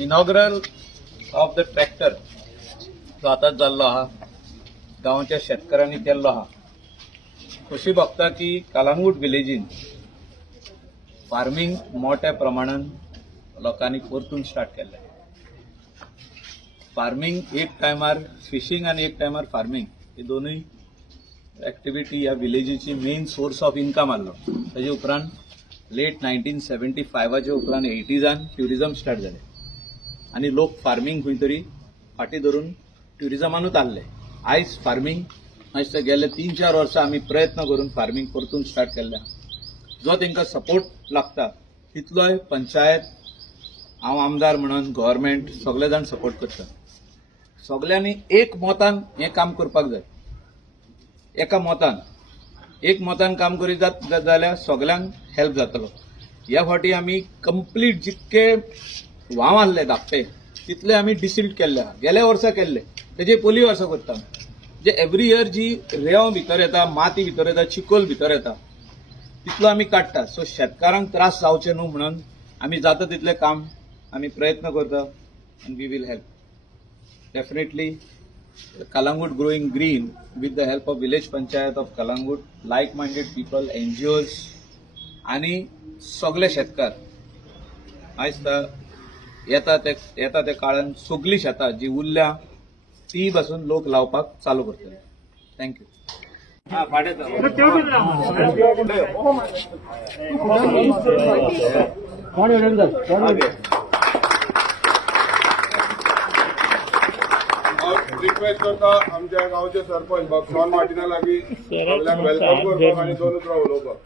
Inaugural of the tractor जो आताच जाल्लो आहा गांवच्या शेतकऱ्यांनी केल्लो आहा. कशी बघता की कलांगूट विलेजीन फार्मिंग मोठ्या प्रमाणात लोकांनी परतून स्टार्ट केल्लें. फार्मिंग एक टायमार फिशिंग आणि एक टायमार फार्मिंग हे दोनूय ऍक्टिव्हिटी ह्या विलेजीची मेन सोर्स ऑफ इन्कम आसलो. ताजे उपरांत लेट 1975चे उपरांत 80जान ट्युरिझम स्टार्ट जालें आणि लोक फार्मिंग खंय तरी फाटी धरून ट्युरिझमानूच आसले. आयज फार्मिंग आयज ते गेले 3-4 वर्सां आमी प्रयत्न करून फार्मिंग परतून स्टार्ट केल्लें. जो तांकां सपोर्ट लागता तितलोय पंचायत, हांव आमदार म्हणून गव्हर्नमेंट सगळे जाण सपोर्ट करता. सगळ्यांनी एक मोतान हें काम करपाक जाय. एका मोतान एक मोतान काम करीत जाल्यार सगळ्यांक हेल्प जातलो. ह्या फावटी आमी कंप्लीट जितके व्हांव आसले धाकटे तितले आमी डिसिल्ट केल्ले आहा. गेल्या वर्सा केल्ले, तेजे पयलीं वर्सा करता. जे एवरी इयर जी रेंव भितर येता, माती भितर येता, चिकोल भितर येता तितलो आमी काडटा. सो शेतकारांक त्रास जावचे न्हू म्हणून आमी जाता तितले काम आमी प्रयत्न करता आनी we will help. Definitely Kalangut growing green with the help of village panchayat of Kalangut, like-minded people, NGOs आणि सगळे शेतकार आयज येता त्या काळान सगळी शेतां जी उरल्या ती पासून लोक लावपाक चालू करतले. थँक्यू. रिक्वेस्ट करता आमच्या गावचे सरपंच भक्तमान मार्टिना लागीं सगळ्यांक वेलकम करपाक आनी दोन उतरां उलोवपाक.